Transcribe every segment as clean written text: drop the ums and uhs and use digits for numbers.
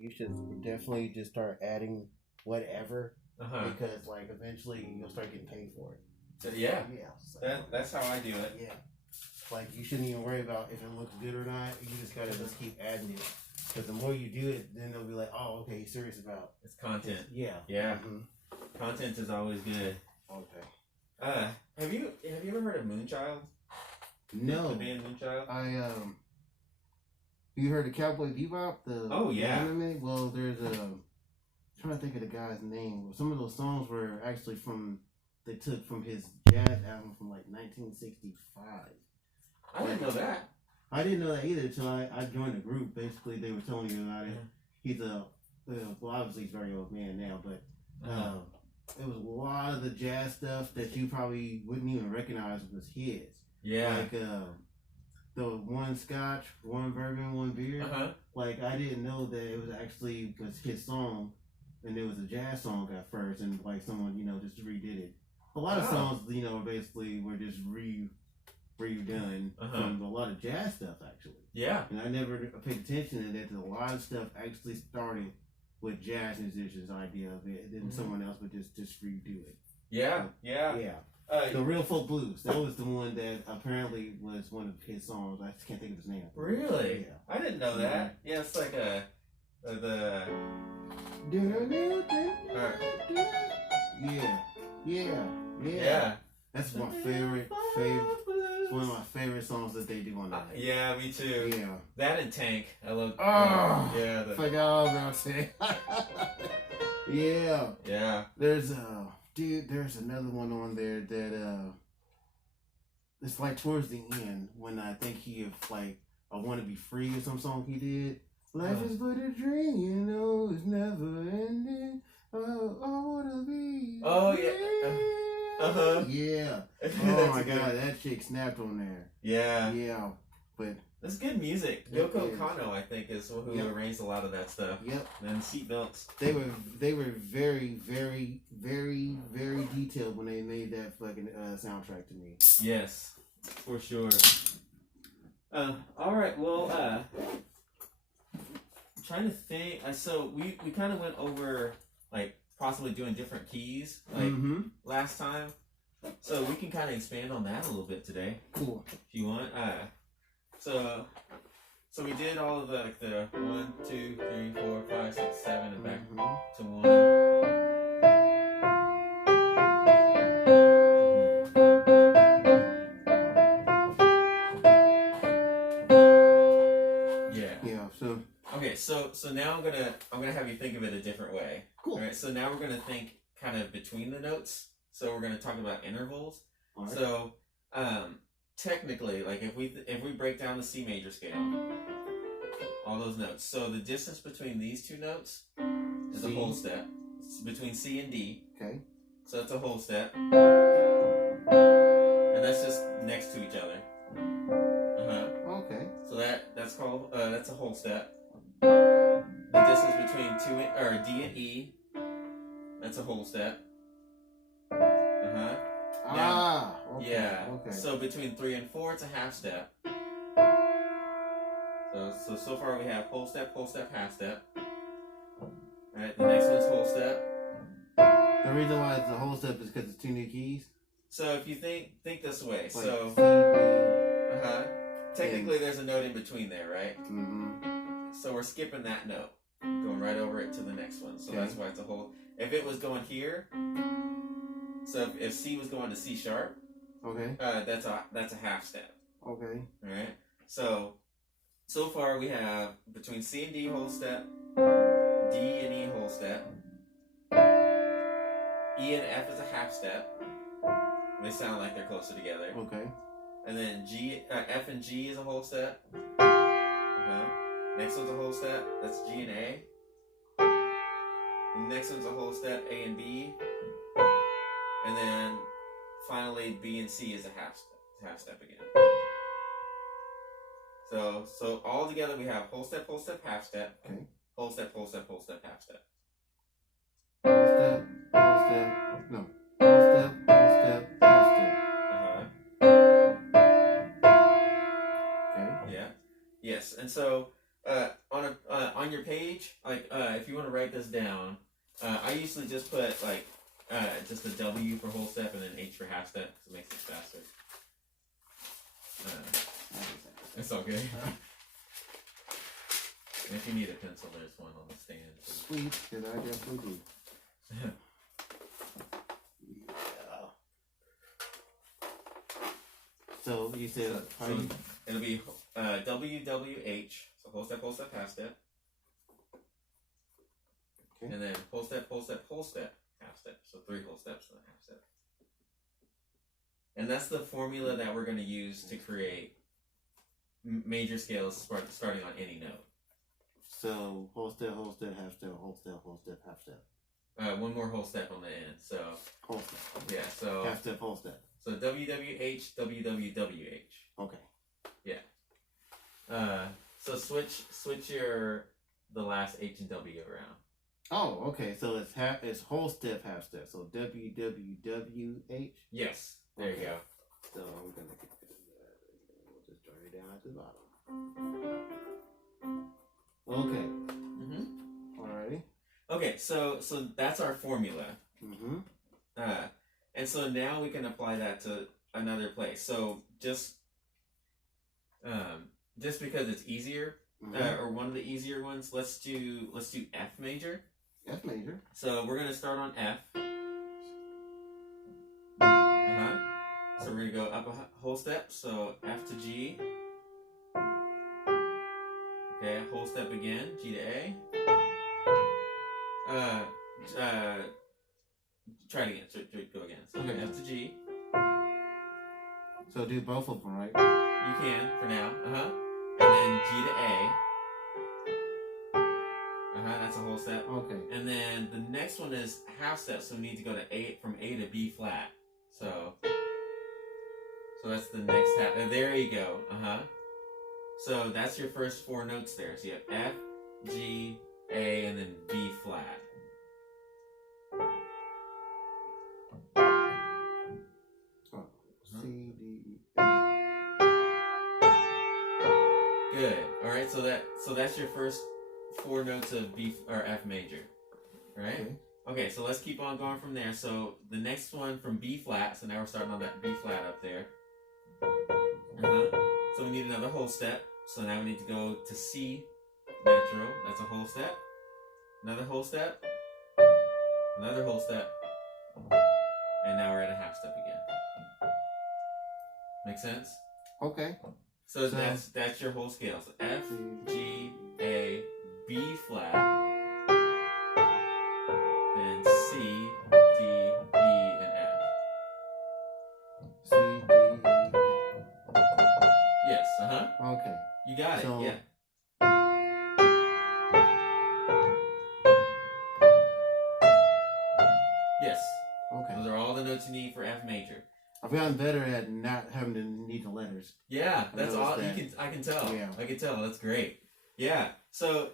you should definitely just start adding whatever Uh-huh. because like eventually you'll start getting paid for it. So, yeah. Yeah. So, That's how I do it. yeah. Like you shouldn't even worry about if it looks good or not. You just gotta just keep adding it. Because the more you do it, then they'll be like, "Oh, okay, he's serious about It's content. Yeah. Yeah. Mm-hmm. Content is always good. Okay. Have you ever heard of Moonchild? No. The band Moonchild? You heard of Cowboy Bebop? Oh, yeah. The anime? Well, there's I'm trying to think of the guy's name. Some of those songs were actually they took from his jazz album from like 1965. I didn't know that. I didn't know that either until I joined the group. Basically, they were telling me about it. He's well, obviously he's a very old man now, but it was a lot of the jazz stuff that you probably wouldn't even recognize was his. Yeah. Like the one scotch, one bourbon, one beer. Like I didn't know that it was actually was his song, and it was a jazz song at first, and like someone just redid it. A lot of songs basically were just redone from a lot of jazz stuff actually. Yeah. And I never paid attention to that. A lot of stuff actually started with jazz musicians' idea of it, and then someone else would just redo it. Yeah. Yeah. The Real Folk Blues. That was the one that apparently was one of his songs. I just can't think of his name. Really? Yeah. I didn't know that. Yeah, it's like the. Yeah. That's my favorite. It's one of my favorite songs that they do on that. Yeah, me too. Yeah. That and Tank. I love. Oh, yeah. Forgot all about it. Yeah. Yeah. There's there's another one on there that it's like towards the end when I think he like I Want to Be Free or some song he did. Life is but a dream, it's never ending. I wanna be. Oh free. yeah. Yeah. Oh my god, that chick snapped on there. Yeah. Yeah. But that's good music. Yoko Kanno, I think, is who arranged a lot to that stuff. Yep. And Seatbelts. They were very, very, very, very detailed when they made that fucking soundtrack to me. Yes, for sure. All right. Well, I'm trying to think. So we kind of went over like possibly doing different keys like last time. So we can kind of expand on that a little bit today. Cool. If you want. So we did all of the 1, 2, 3, 4, 5, 6, 7, and back to 1. Yeah. So. Okay. So now I'm gonna have you think of it a different way. Cool. All right. So now we're gonna think kind of between the notes. So we're gonna talk about intervals. All right. So technically, like if we break down the C major scale, all those notes. So the distance between these two notes is a whole step. It's between C and D. Okay. So that's a whole step. And that's just next to each other. Okay. So that's called that's a whole step. The distance between D and E, that's a whole step. Okay. Yeah. Okay. So between 3 and 4, it's a half step. So far we have whole step, half step. Alright, the next one's whole step. The reason why it's a whole step is because it's 2 new keys. So if you think this way, like so C, technically there's a note in between there, right? Mm-hmm. So we're skipping that note, going right over it to the next one. So that's why it's a whole. If it was going here, so if C was going to C sharp, okay, that's a half step. Okay. All right. So far we have between C and D whole step, D and E whole step, E and F is a half step. They sound like they're closer together. Okay. And then F and G is a whole step. Next one's a whole step. That's G and A. The next one's a whole step, A and B. And then finally B and C is a half step again. So all together we have whole step, half step. Okay. Whole step, half step. Whole step. Half step. Okay. Yeah. Yes. And so on on your page, like if you want to write this down, I usually just put like just a W for whole step and then H for half step because it makes it faster. It's all good. And if you need a pencil, there's one on the stand. Sweet, because I definitely do. Yeah. So you said it'll be WWH, so whole step, half step. Okay. And then whole step, half step. So 3 whole steps and a half step. And that's the formula that we're going to use to create major scales starting on any note. So whole step, half step, whole step, half step. One more whole step on the end. So whole step. Yeah. So half step, whole step. So WWH, WWWH. Okay. Yeah. So switch the last H and W around. Oh, okay. So it's whole step, half step. So WWWH. Yes. There you go. So I'm gonna get we'll just drag it down at the bottom. Okay. Mhm. Alrighty. Okay. So that's our formula. Mhm. And so now we can apply that to another place. So just because it's easier, or one of the easier ones, let's do F major. F major. So we're gonna start on F. So we're gonna go up a whole step. So F to G. Okay, a whole step again. G to A. Try it again. Go again. So okay. F to G. So do both of them, right? You can for now. And then G to A. That's a whole step. Okay. And then the next one is half step, so we need to go to A from A to B flat. So that's the next half. There you go. So that's your first 4 notes there. So you have F, G, A, and then B flat. C, D, E. Good. All right. So that's your first 4 notes of B or F major. All right. Okay. So let's keep on going from there. So the next one from B flat. So now we're starting on that B flat up there. So we need another whole step. So now we need to go to C natural. That's a whole step. Another whole step. Another whole step. And now we're at a half step again. Make sense? Okay. So that's your whole scale. So F, G, A, B flat, then C, D, E, and F. C, D, E. Yes, Okay. You got it, yeah. Yes. Okay. Those are all the notes you need for F major. I've gotten better at not having to need the letters. Yeah, that's all. I can tell. Yeah. I can tell. That's great. Yeah. So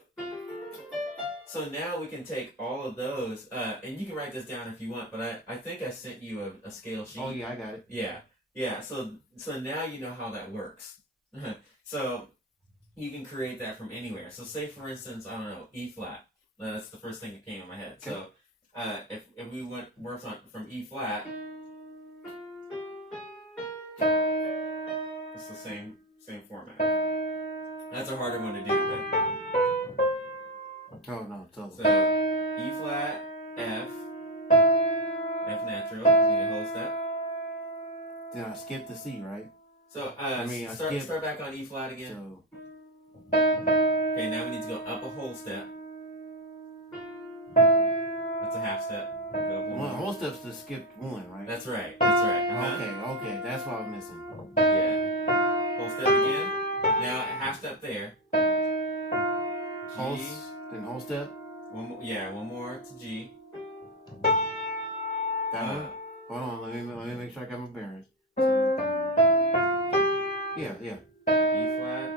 now we can take all of those, and you can write this down if you want. But I think I sent you a scale sheet. Oh yeah, I got it. Yeah. Yeah. So now you know how that works. So you can create that from anywhere. So say for instance, I don't know, E flat. That's the first thing that came in my head. Okay. So if we worked on from E flat. It's the same format. That's a harder one to do, but oh no, totally. So E flat, F natural, we need a whole step. Then I skip the C, right? So start back on E flat again. So. Okay, now we need to go up a whole step. That's a half step. Go one whole step's to skip 1, right? That's right. Okay, that's what I'm missing. Yeah. Whole step again. Now a half step there. G. Then whole step. One more to G. That one. Hold on, let me make sure I got my bearings. Yeah. E flat,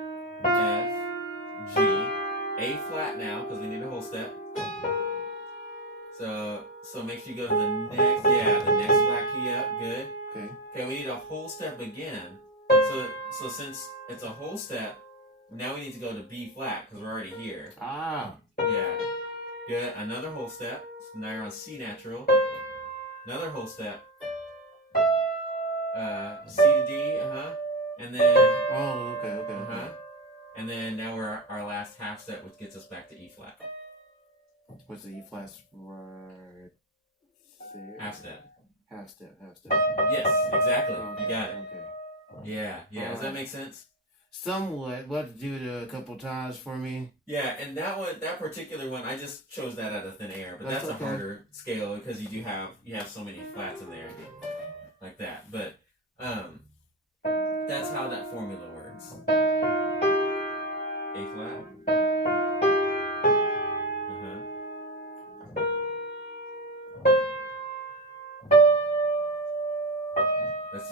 F, G, A flat now because we need a whole step. So make sure you go to the next flat key up. Good. Okay. Okay, we need a whole step again. So since it's a whole step, now we need to go to B flat because we're already here. Ah. Yeah. Good. Another whole step. So now you're on C natural. Another whole step. C to D. And then. Oh, okay. And then now we're our last half step, which gets us back to E flat. What's the E flat right there? Half step. Half step. Yes, exactly. Okay. You got it. Okay. Yeah. Does that make sense? Somewhat. We'll have to do it a couple times for me. Yeah, and that particular one, I just chose that out of thin air, but that's okay. a harder scale because you have so many flats in there, like that. But that's how that formula works. A flat.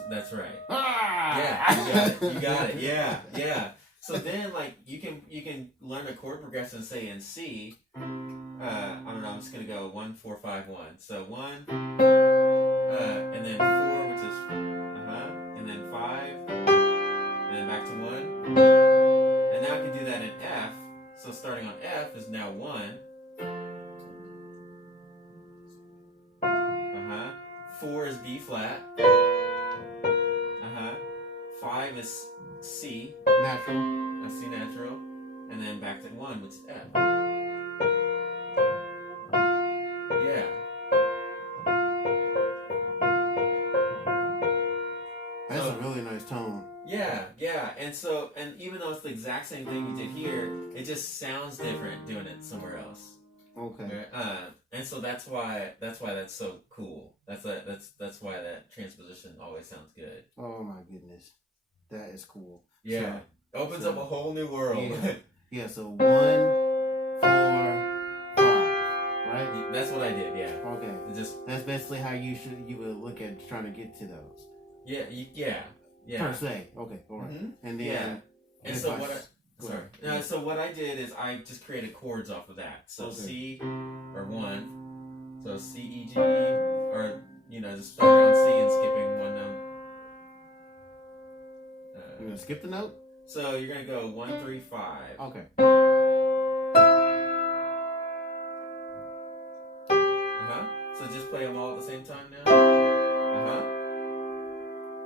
That's right. Ah! Yeah, you got it. Yeah. So then, like, you can learn a chord progression, say in C. I don't know. I'm just gonna go 1 4 5 1. So 1, and then 4, which is and then 5, and then back to 1. And now I can do that in F. So starting on F is now 1. 4 is B flat. 5 is C natural. C natural, and then back to 1, which is F. Yeah. That's a really nice tone. Yeah, and even though it's the exact same thing we did here, it just sounds different doing it somewhere else. Okay. And so that's why that's so cool. That's why that transposition always sounds good. Oh my goodness, that is cool. Yeah, so, opens up a whole new world. Yeah. So 1 4 5, right? That's what I did. Yeah. Okay. That's basically how you would look at trying to get to those. Yeah. Per se. Okay. All right. Mm-hmm. And then. Yeah. And so what? Sorry. No, so what I did is I just created chords off of that. So C or 1. So C, E, G, or just starting on C and skipping one note. You're gonna skip the note? So you're gonna go 1 3 5. Okay. So just play them all at the same time now.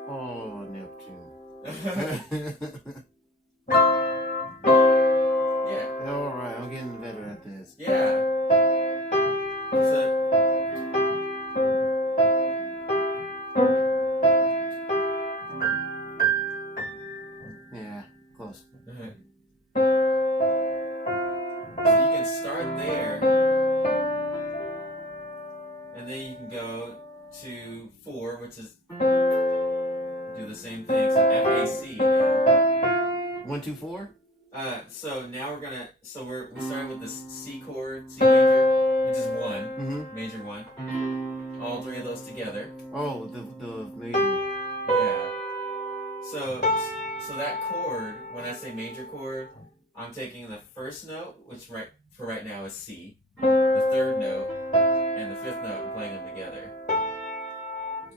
Oh, Neptune. Yeah. All right, I'm getting better at this. Yeah. Yeah, close. So you can start there, and then you can go to 4, which is do the same thing. So F A C now. 1 2 4. So now we started with this C chord, C major, which is 1, major 1. All 3 of those together. Oh, the major. Yeah. So that chord, when I say major chord, I'm taking the first note, which for right now is C, the third note, and the fifth note, and playing them together.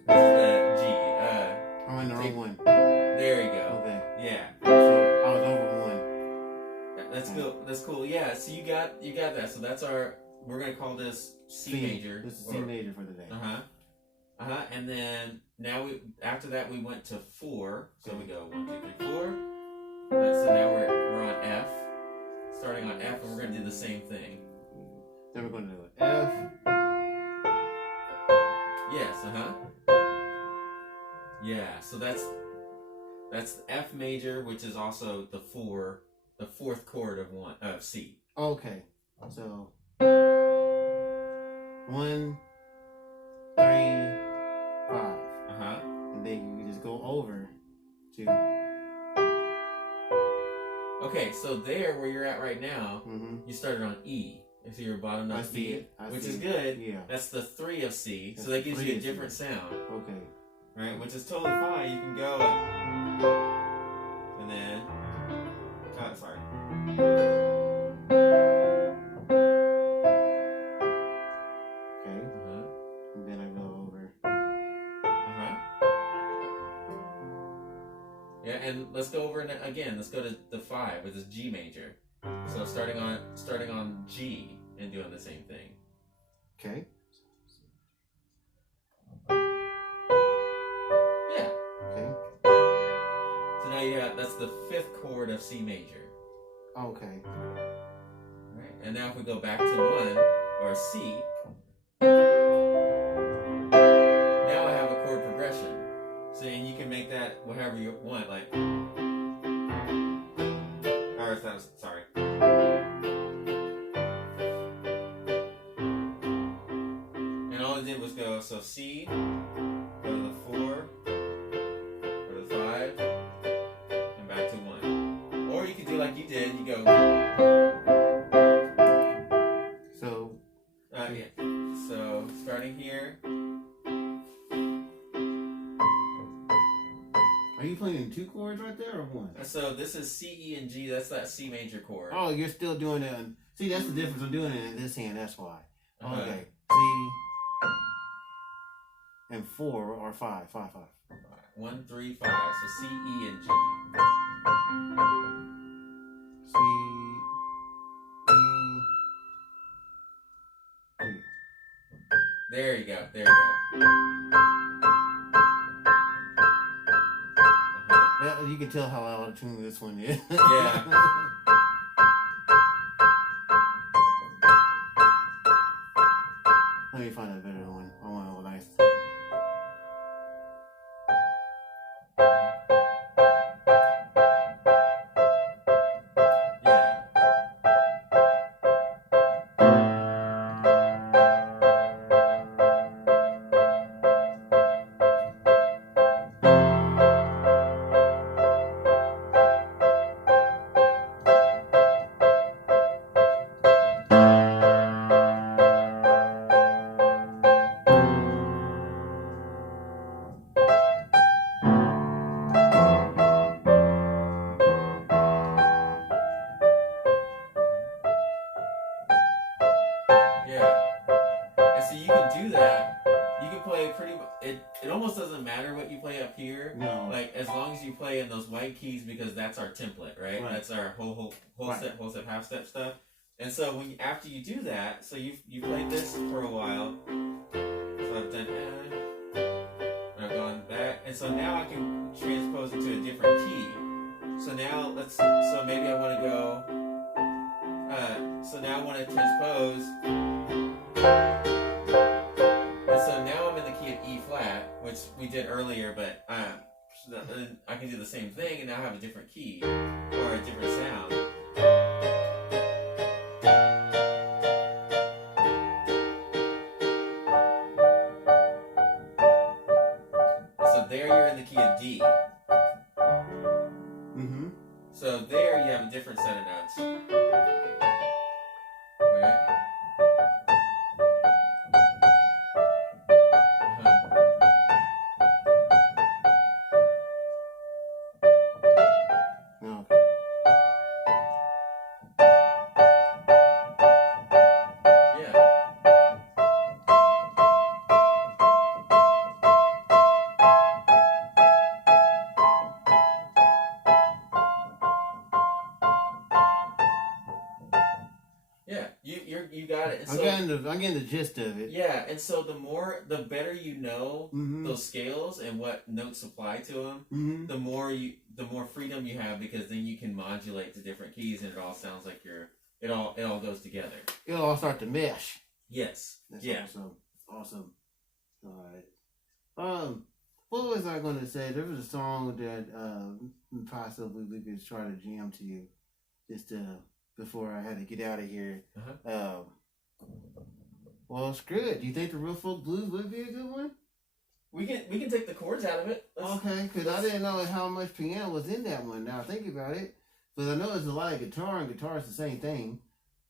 This is the G. I'm in the wrong one. There you go. Okay. Yeah. So I was over 1. That's cool. That's cool. Yeah. So you got that. So that's we're gonna call this C major. This is C major for the day. And then now after that we went to 4. So we go 1 2 3 4. So now we're on F. Starting on F, and we're gonna do the same thing. Then we're gonna do F. Yes. Yeah. So that's F major, which is also the fourth chord of C. Okay. So 1 3 5. And then you just go over to. Okay, so there where you're at right now, you started on E. So your bottom note is E, which is good. Yeah. That's the 3 of C, so that gives you a different sound. Okay. Right, which is totally fine. You can go and then. Sorry. Okay. And then I go over. Yeah, then let's go over again. Let's go to the 5, which is G major. So starting on G and doing the same thing. Okay. Yeah. Okay. So now that's the 5th chord of C major. Okay. Right. And now if we go back to 1 or C, now I have a chord progression. So and you can make that whatever you want, like. Or sorry. And all it did was go so C, go to the 4, go to the 5, and back to 1. Or you could do like you did. You go. So. Yeah. So starting here. Are you playing 2 chords right there or 1? So this is C, E, and G. That's that C major chord. Oh, you're still doing it. See, that's the difference. I'm doing it in this hand. That's why. Uh-huh. Okay. C and 4 or 5. 5. 1, 3, 5. So C, E, and G. C, E, G. There you go. There you go. Yeah, you can tell how out of tune this one is. Yeah. Let me find a better one. I want a nice. It almost doesn't matter what you play up here. No. Like as long as you play in those white keys because that's our template, right? That's our whole step, whole step, half step stuff. And so after you do that, so you played this for a while. So I've done I've gone back, and so now I can transpose it to a different key. So now so maybe I want to go. So now I want to transpose. Which we did earlier, but I can do the same thing and now have a different key or a different sound. So there you're in the key of D. Mm-hmm. So there you have a different set of notes. Right? You got it. So, I'm getting the gist of it. Yeah, and so the better you know those scales and what notes apply to them, the more freedom you have, because then you can modulate to different keys and it all sounds like it all goes together. It'll all start to mesh. Yes. That's awesome. All right. What was I going to say? There was a song that possibly we could try to jam to you, just before I had to get out of here. Well, screw it. Do you think the Real Folk Blues would be a good one? We can take the chords out of it. Okay, because I didn't know how much piano was in that one. Now think about it, because I know there's a lot of guitar, and guitar is the same thing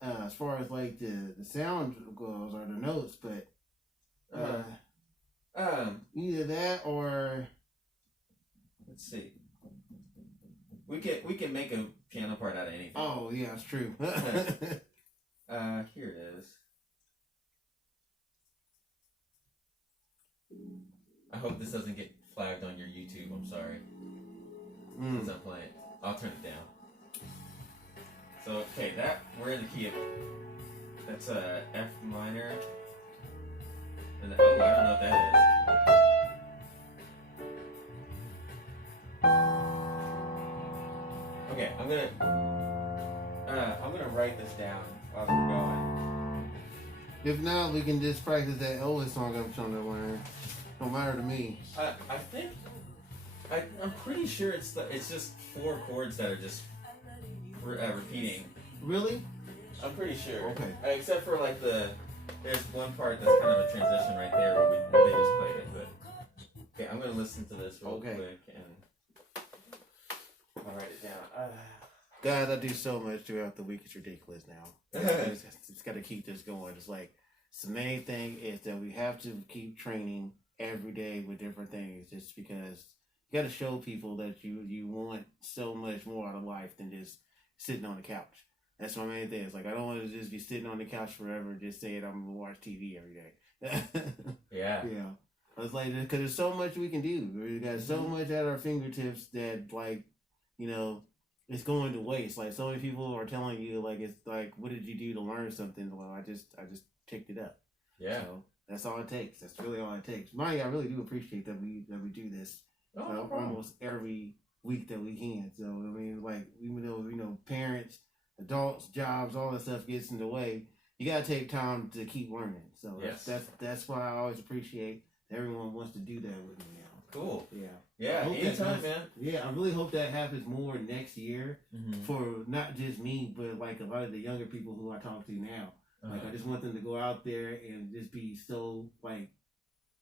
as far as like the sound goes or the notes. But either that or let's see. We can make a piano part out of anything. Oh yeah, it's true. Here it is. I hope this doesn't get flagged on your YouTube. I'm sorry. as I'm playing. I'll turn it down. So okay, we're in the key of that's a F minor, and I don't know what that is. Okay, I'm gonna write this down while we're going. If not, we can just practice that Elvis song I'm trying to learn. Don't matter to me. I think I'm pretty sure it's just 4 chords that are just repeating. Really? I'm pretty sure. Okay. Except for like there's one part that's kind of a transition right there where they just played it. But okay, I'm gonna listen to this real quick and I'll write it down. Guys, I do so much throughout the week. It's ridiculous now. It's got to keep this going. It's like the main thing is that we have to keep training every day with different things, just because you got to show people that you want so much more out of life than just sitting on the couch. That's my main thing. It's like I don't want to just be sitting on the couch forever, just saying I'm gonna watch TV every day. Yeah. It's like because there's so much we can do. We got so much at our fingertips that it's going to waste. Like so many people are telling you, like it's like, what did you do to learn something? Well, I just picked it up. Yeah. So that's all it takes. That's really all it takes. Mike, I really do appreciate that we do this almost every week that we can. So I mean, like even though parents, adults, jobs, all that stuff gets in the way, you gotta take time to keep learning. So that's why I always appreciate that everyone wants to do that with me now. Cool. Yeah, anytime, man. Yeah, I really hope that happens more next year for not just me, but like a lot of the younger people who I talk to now. Like I just want them to go out there and just be so like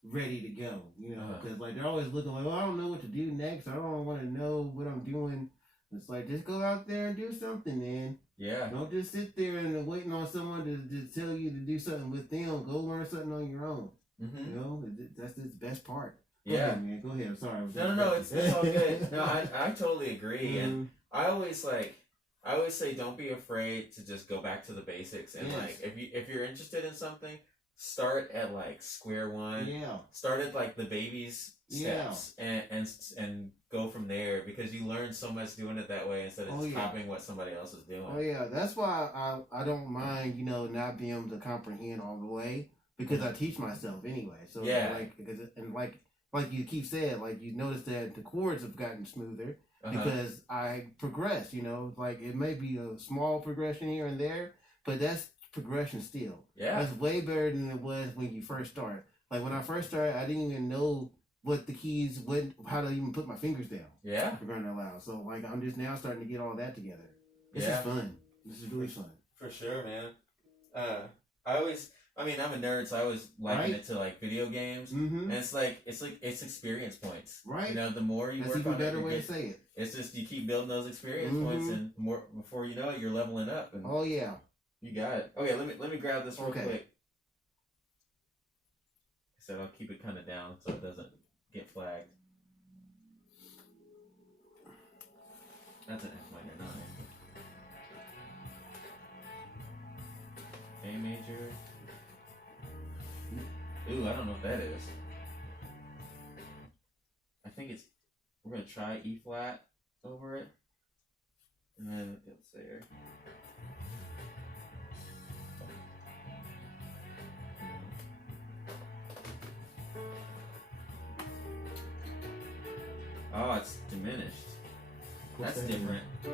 ready to go, because like they're always looking like, well, I don't know what to do next. I don't want to know what I'm doing. It's like just go out there and do something, man. Yeah. Don't just sit there and waiting on someone to tell you to do something with them. Go learn something on your own. That's the best part. Go ahead, man. Go ahead. I'm sorry. No, it's all good. No, I totally agree. And I always say don't be afraid to just go back to the basics. And like if you're interested in something, start at like square one. Yeah. Start at like the baby's steps and go from there, because you learn so much doing it that way instead of just copying what somebody else is doing. Oh yeah, that's why I don't mind not being able to comprehend all the way, because I teach myself anyway. So like you keep saying, like you notice that the chords have gotten smoother because I progress. Like it may be a small progression here and there, but that's progression still. Yeah, that's way better than it was when you first started. Like when I first started, I didn't even know what the keys, how to even put my fingers down. Yeah, for crying out loud. So like I'm just now starting to get all that together. This is fun. This is really fun. For sure, man. I'm a nerd, so I always liken it to like video games, and it's experience points. Right. The more you work on it, that's a better way to say it. It's just you keep building those experience points, and more before you know it, you're leveling up. And you got it. Okay, let me grab this real quick. I said I'll keep it kind of down so it doesn't get flagged. That's an F minor, not an A major. Ooh, I don't know what that is. I think we're gonna try E flat over it, and then let's see here. Oh, it's diminished. That's different.